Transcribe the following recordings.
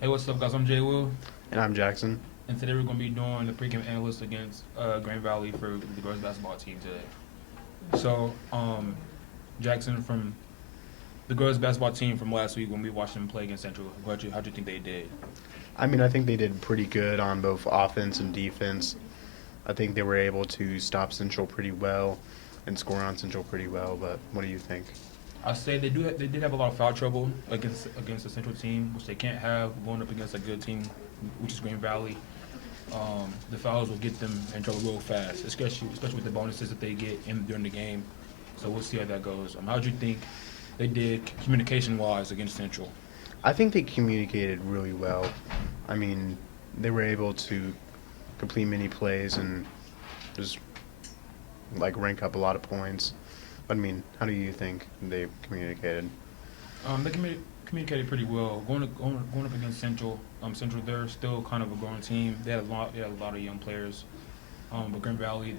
Hey, what's up, guys? I'm Jay Will, And I'm Jackson. and today we're going to be doing the pregame analyst against Grand Valley for the girls basketball team today. So, Jackson, from the girls basketball team from last week when we watched them play against Central, how'd you think they did? I mean, I think they did pretty good on both offense and defense. I think they were able to stop Central pretty well and score on Central pretty well, but what do you think? I say they did have a lot of foul trouble against the Central team, which they can't have going up against a good team, which is Grand Valley. The fouls will get them in trouble real fast, especially with the bonuses that they get during the game. So we'll see how that goes. How do you think they did communication-wise against Central? I think they communicated really well. I mean, they were able to complete many plays and just rank up a lot of points. I mean, how do you think they communicated? They communicated pretty well. Going up against Central, Central they're still kind of a growing team. They had a lot of young players. But Grand Valley,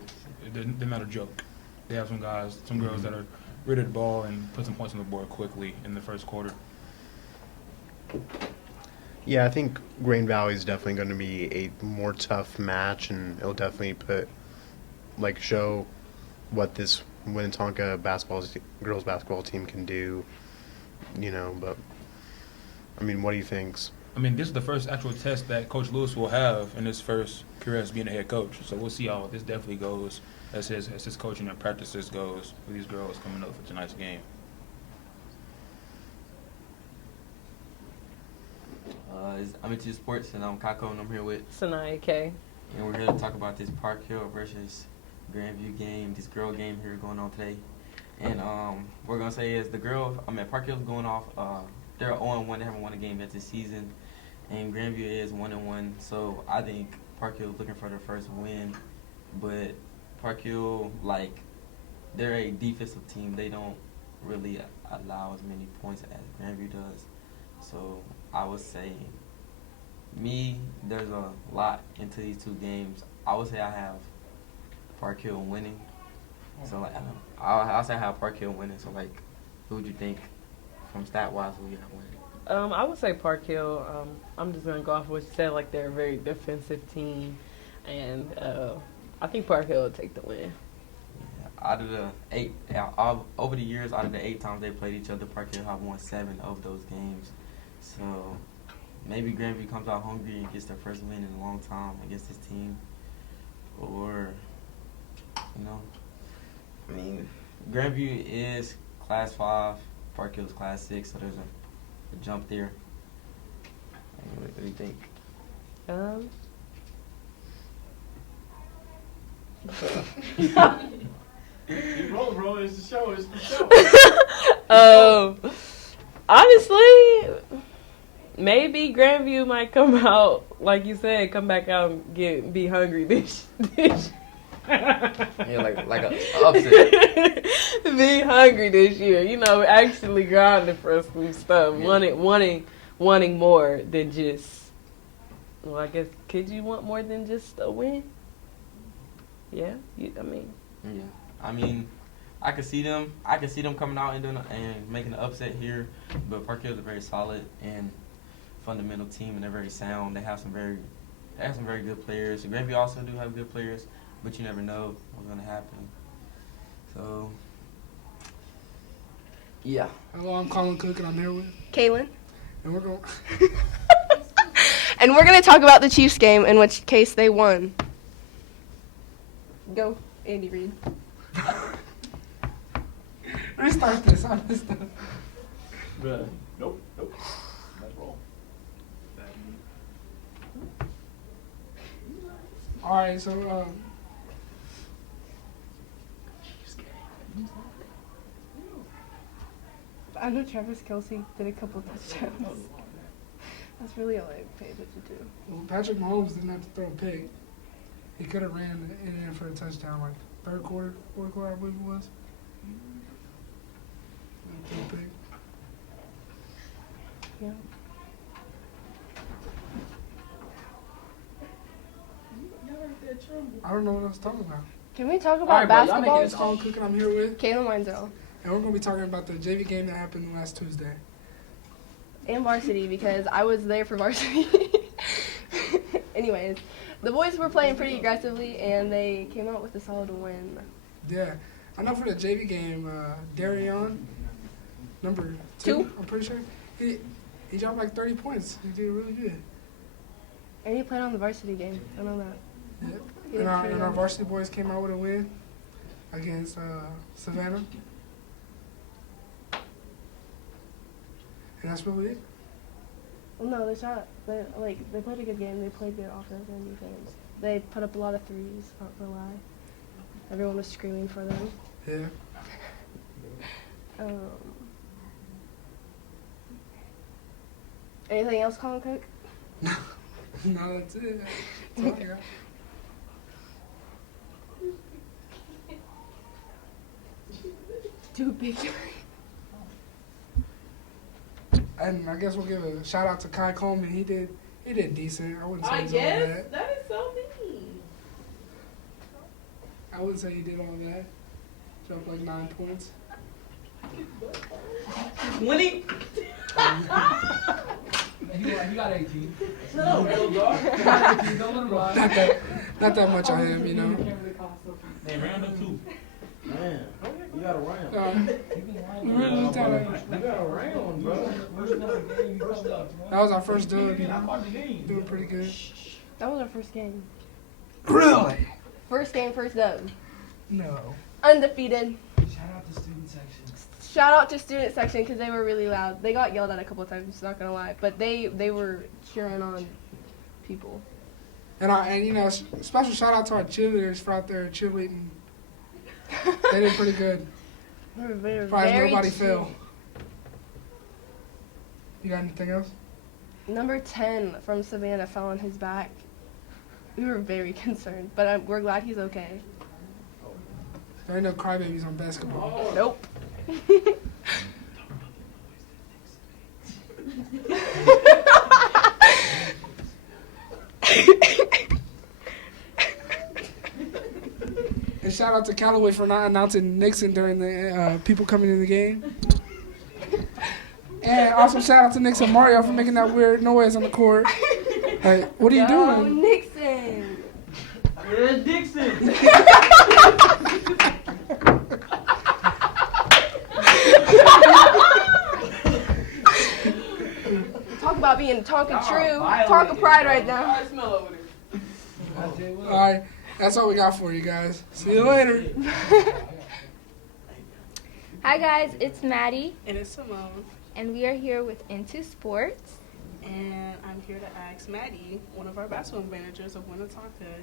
they're not a joke. They have some guys, some girls that are ready to ball and put some points on the board quickly in the first quarter. Yeah, I think Grand Valley is definitely going to be a more tough match, and it'll definitely show what this N2SportsTonka girls basketball team can do, but I mean, what do you think? This is the first actual test that Coach Lewis will have in his first career as being a head coach. So we'll see how this definitely goes as his coaching and practices goes for these girls coming up for tonight's game. I'm N2 Sports, and I'm Kako, and I'm here with Sanaya K. And we're here to talk about this Park Hill versus Grandview game, this girl game here going on today. And what we're going to say is Park Hill's going off, they're 0-1, they haven't won a game yet this season. And Grandview is 1-1, so I think Park Hill's looking for their first win. But Park Hill, they're a defensive team. They don't really allow as many points as Grandview does. So I would say, there's a lot into these two games. I would say I have Park Hill winning. So I'll say I have Park Hill winning. So who would you think from stat wise who you have winning? I would say Park Hill. I'm just gonna go off what you said. They're a very defensive team, and I think Park Hill will take the win. Out of the over the years, out of the 8 times they played each other, Park Hill have won 7 of those games. So maybe Grandview comes out hungry and gets their first win in a long time against this team. Or, Grandview is Class 5, Park Hill is Class 6, so there's a jump there. What do you think? Roll, bro. It's the show. It's the show. Honestly, maybe Grandview might come out, like you said, come back out and be hungry this Yeah, like an upset. be hungry this year. Actually grinding for some stuff, Yeah. wanting more than just. Well, I guess could you want more than just a win? Yeah, Yeah, I could see them. Coming out and making an upset here. But Park Hill is a very solid and fundamental team, and they're very sound. They have some very good players. Grandview also do have good players, but you never know what's going to happen. So, yeah. Hello, I'm Colin Cook, and I'm here with Kaylin. And we're going. And we're going to talk about the Chiefs game, in which case they won. Go, Andy Reid. Restart this. I missed it. Nope. That's wrong. All right, so I know Travis Kelce did a couple touchdowns. That's really all I paid attention to. well, Patrick Mahomes didn't have to throw a pick. He could have ran it in for a touchdown, third quarter, fourth quarter, I believe it was. Throw a pick. Yeah. I don't know what I was talking about. Can we talk All about right, bro, y'all basketball? it's Colin Cook, and I'm here with. Kayla Meinzel. And we're going to be talking about the JV game that happened last Tuesday. and varsity because I was there for varsity. Anyways, the boys were playing pretty aggressively, and they came out with a solid win. Yeah. I know for the JV game, Darion, number 2, I'm pretty sure, he dropped like 30 points. He did really good. And he played on the varsity game. I know that. Yeah. He did pretty And our well. varsity boys came out with a win against Savannah. And that's really it. Well, no, they played a good game. They played good offense and defense. They put up a lot of threes, not gonna lie. Everyone was screaming for them. Yeah. Anything else, Colin Cook? No, that's it. That's all I got. Too big. And I guess we'll give a shout out to Kai Coleman. He did decent. I wouldn't say he did all that. that is so mean. I wouldn't say he did all that. Dropped like 9 points. When he He got 18. no, Not that much on him, you know. They ran them too. Man, you got a round. We really looked at it. You got a round, bro. That was our first dub, you know. Doing pretty good. That was our first game. Really? First game, first dub. No. Undefeated. Shout out to student section. Shout out to student section because they were really loud. They got yelled at a couple of times, not gonna lie, but they were cheering on people. And you know, special shout out to our cheerleaders for out there cheerleading. They did pretty good. They were very, Probably very nobody cheering. fell. You got anything else? Number 10 from Savannah fell on his back. We were very concerned, but we're glad he's okay. There ain't no crybabies on basketball. Nope. And shout out to Callaway for not announcing Nixon during the people coming in the game. And also shout out to Nixon Mario for making that weird noise on the court. Hey, what are you Go doing? Nixon! Yeah, Dixon. Talk about being talking true. Talk of pride right now. I smell over there. All right, that's all we got for you guys. See you later. Hi guys, it's Maddie, And it's Simone, and we are here with N2Sports. and I'm here to ask Maddie, one of our basketball managers of Winnetonka,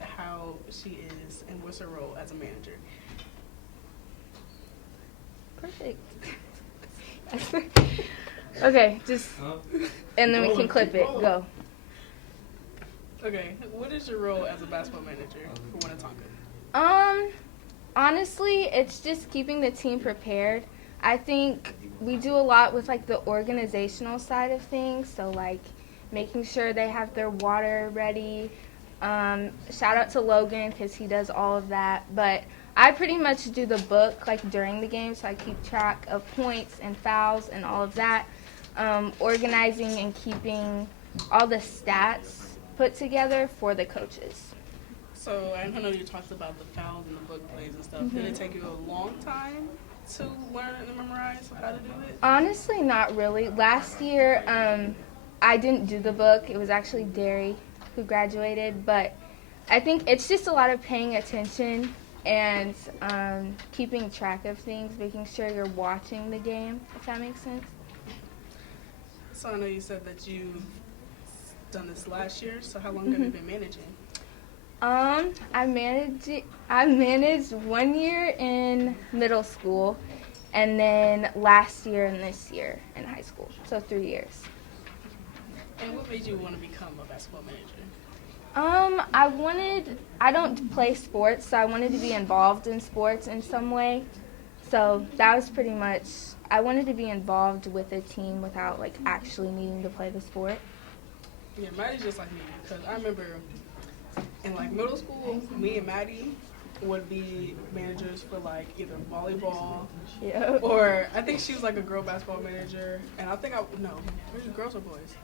how she is and what's her role as a manager. Perfect. Okay, just and then we can clip it. Go. Okay, what is your role as a basketball manager for Winnetonka? Honestly, it's just keeping the team prepared. I think we do a lot with like the organizational side of things, so like making sure they have their water ready. Shout out to Logan because he does all of that, but I pretty much do the book like during the game, so I keep track of points and fouls and all of that. Organizing and keeping all the stats put together for the coaches. So I know you talked about the fouls and the book plays and stuff. Did it take you a long time to learn and memorize how to do it? Honestly, not really. Last year, I didn't do the book. It was actually Derry who graduated, but I think it's just a lot of paying attention and keeping track of things, making sure you're watching the game, if that makes sense. So I know you said that you've done this last year, so how long have you been managing? I managed 1 year in middle school, and then last year and this year in high school, so 3 years. And what made you want to become a basketball manager? I don't play sports, so I wanted to be involved in sports in some way. So that was pretty much, I wanted to be involved with a team without like actually needing to play the sport. Yeah, Maddie's just like me, because I remember in like middle school, me and Maddie, would be managers for like either volleyball Yeah. or I think she was like a girl basketball manager, and I think were you girls or boys?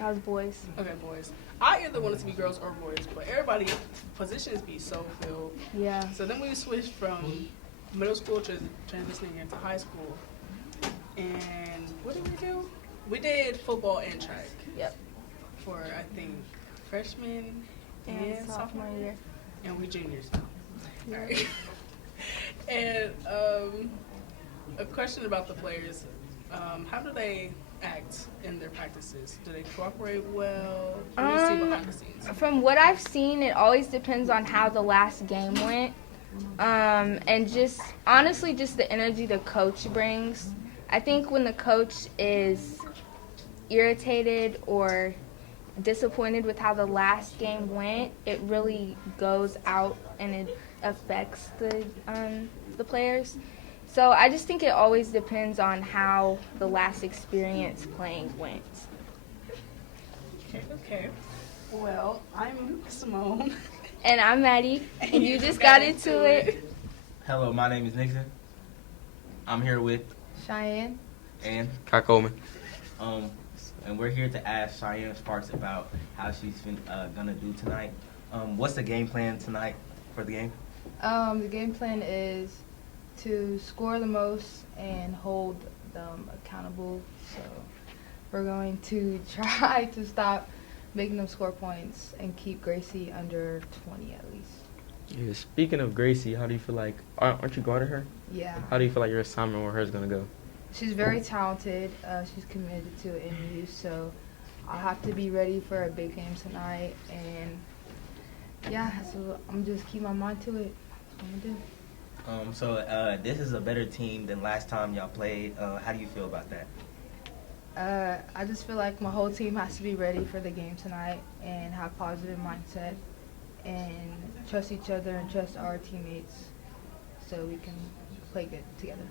I was boys. Okay, boys. I either wanted to be girls or boys, but everybody positions be so filled. Yeah. So then we switched from middle school transitioning into high school, and what did we do? We did football and track. Yep. For I think freshman and sophomore year. and we juniors now. All right. And a question about the players: how do they act in their practices? Do they cooperate well? What do you see behind the scenes? From what I've seen, it always depends on how the last game went. And just honestly, just the energy the coach brings. I think when the coach is irritated or disappointed with how the last game went, it really goes out and it affects the players. So I just think it always depends on how the last experience playing went. Okay. Well, I'm Simone. And I'm Maddie, and you just got into it. Hello, my name is Nixon. I'm here with Cheyenne. and Kai Coleman. And we're here to ask Cheyenne Sparks about how she's gonna do tonight. What's the game plan tonight for the game? The game plan is to score the most and hold them accountable. So we're going to try to stop making them score points and keep Gracie under 20 at least. Yeah, speaking of Gracie, how do you feel like, aren't you guarding her? Yeah. How do you feel like your assignment with her is going to go? She's very talented. She's committed to NU, so I'll have to be ready for a big game tonight. And yeah, so I'm just keep my mind to it. That's what I'm gonna do. This is a better team than last time y'all played. How do you feel about that? I just feel like my whole team has to be ready for the game tonight and have positive mindset and trust each other and trust our teammates so we can play good together.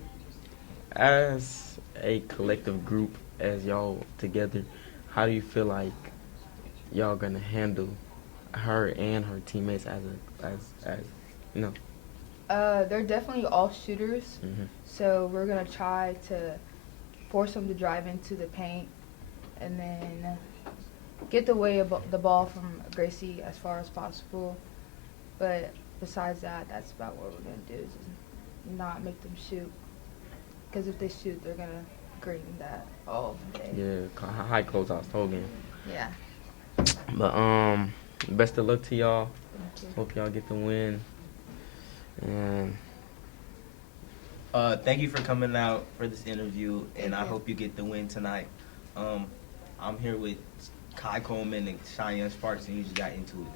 As a collective group, as y'all together, how do you feel like y'all going to handle her and her teammates as you know? They're definitely all shooters, Mhm. so we're going to try to force them to drive into the paint and then get the ball from Gracie as far as possible. But besides that, that's about what we're going to do, is not make them shoot. Because if they shoot, they're going to green that all day. Yeah, high closeouts the whole game. Yeah. But best of luck to y'all. Thank you. Hope y'all get the win. And Thank you for coming out for this interview, and I you. hope you get the win tonight. I'm here with Kai Coleman and Cheyenne Sparks, and you just got into it.